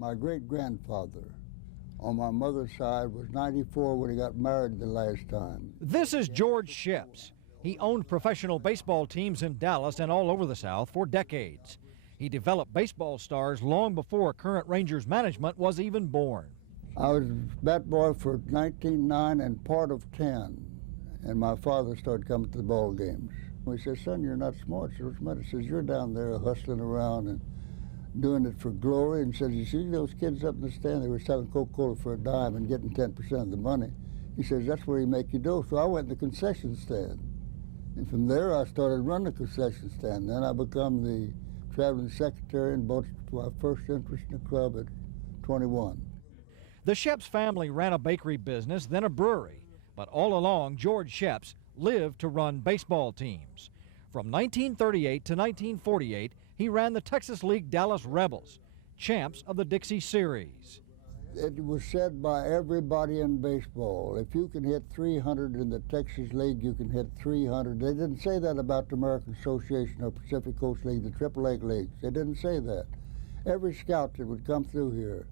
My great-grandfather on my mother's side was 94 when he got married the last time. This is George Schepps. He owned professional baseball teams in Dallas and all over the South for decades. He developed baseball stars long before current Rangers management was even born. I was bat boy for 1909 and part of 10, and my father started coming to the ball games. He said, "Son, you're not smart." I said, "What's the matter?" He says, "You're down there hustling around and doing it for glory." And says, "You see those kids up in the stand, they were selling Coca-Cola for a dime and getting 10% of the money." He says, "That's where you make your dough." So I went in the concession stand. And from there, I started running the concession stand. Then I become the traveling secretary and bought my first interest in the club at 21. The Schepps family ran a bakery business, then a brewery. But all along, George Schepps lived to run baseball teams. From 1938 to 1948, he ran the Texas League Dallas Rebels, champs of the Dixie Series. It was said by everybody in baseball, if you can hit 300 in the Texas League, you can hit 300. They didn't say that about the American Association or Pacific Coast League, the Triple-A leagues. They didn't say that. Every scout that would come through here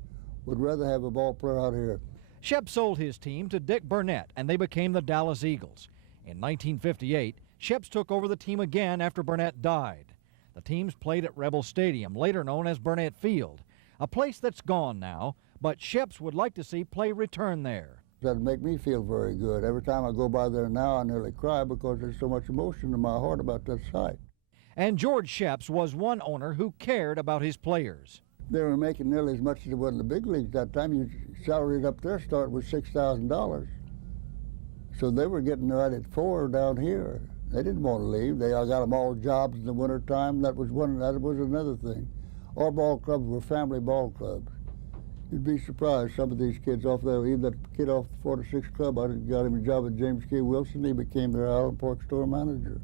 would rather have a ball player out here. Schepps sold his team to Dick Burnett, and they became the Dallas Eagles. In 1958, Schepps took over the team again after Burnett died. The teams played at Rebel Stadium, later known as Burnett Field, a place that's gone now, but Schepps would like to see play return there. That'd make me feel very good. Every time I go by there now, I nearly cry because there's so much emotion in my heart about that site. And George Schepps was one owner who cared about his players. They were making nearly as much as they were in the big leagues that time. Your salary up there started with $6,000. So they were getting right at $4,000 down here. They didn't want to leave. They got them all jobs in the wintertime. That was another thing. Our ball clubs were family ball clubs. You'd be surprised, some of these kids off there, even that kid off the 46 club, I got him a job at James K. Wilson. He became their Island Park store manager.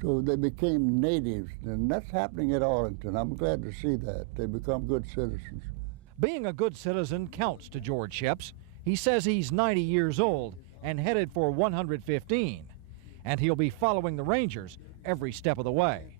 So they became natives, and that's happening at Arlington. I'm glad to see that. They become good citizens. Being a good citizen counts to George Schepps. He says he's 90 years old and headed for 115, and he'll be following the Rangers every step of the way.